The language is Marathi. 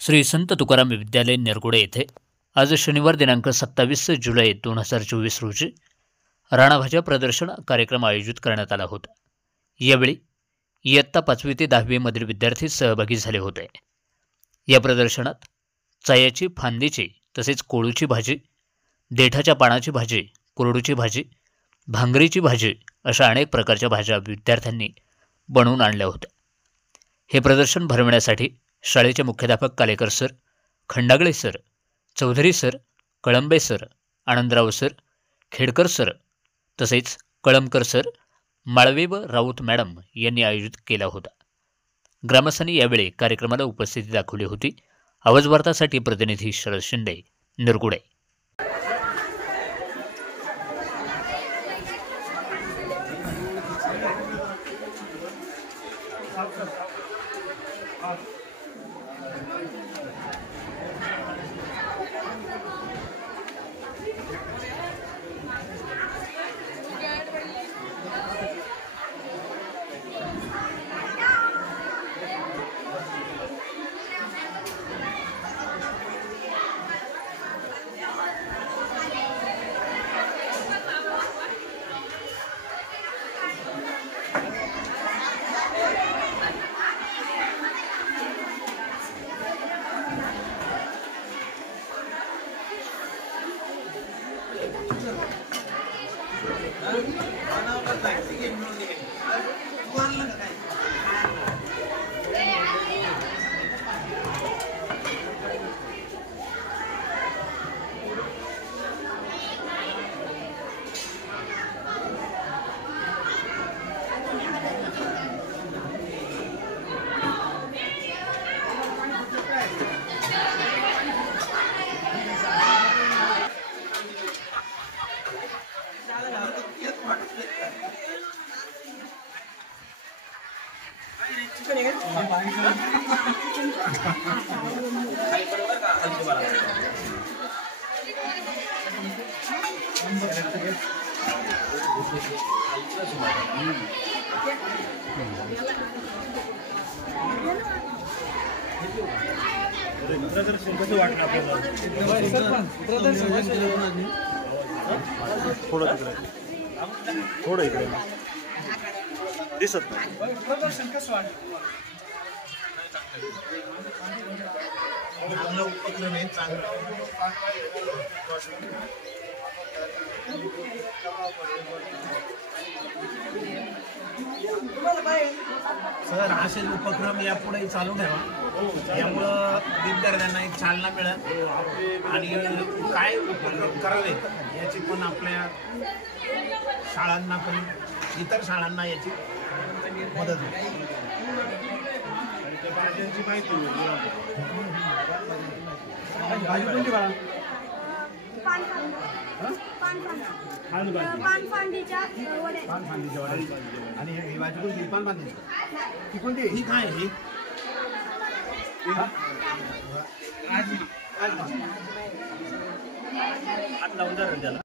श्री संत तुकाराम विद्यालय निरगुडे येथे आज शनिवार दिनांक 27 जुलै 2024 रोजी राणाभाज्या प्रदर्शन कार्यक्रम आयोजित करण्यात आला होता। यावेळी इयत्ता 5वी ते 10वी मधील विद्यार्थी सहभागी झाले होते। या प्रदर्शनात चायाची, फांदीची तसेच कोळूची भाजी, देठाच्या पानाची भाजी, कुरडूची भाजी, भांगरीची भाजी अशा अनेक प्रकारच्या भाज्या विद्यार्थ्यांनी बनवून आणल्या होत्या। हे प्रदर्शन भरवण्यासाठी शाळेचे मुख्याध्यापक Kalekar sir, Khandagale sir, Chaudhari sir, Kalambe sir, Anandrao sir, Khedkar sir तसेच कळमकर सर, माळवे व राऊत मॅडम यांनी आयोजित केला होता। ग्रामस्थांनी यावेळी कार्यक्रमाला उपस्थिती दाखवली होती। आवाज वार्तासाठी प्रतिनिधी शरद शिंदे, निरगुडे। प्रदर्शन कसं वाटलं आपल्याला? थोडं इकडे दिसत नाही। प्रदर्शन कसं वाटलं? चांगलं उपक्रम आहे, चांगलं सर, असे उपक्रम यापुढे चालू ठेवा। यामुळं विद्यार्थ्यांना एक चालना मिळेल आणि काय उपक्रम करावे याची पण आपल्या शाळांना पण इतर शाळांना याची मदत होईल। पानफांदीच्या वड्या आणि ही भाजी कोणती? पानफांदी ही कोणती? ही काय ही? आज लावून द्या त्याला।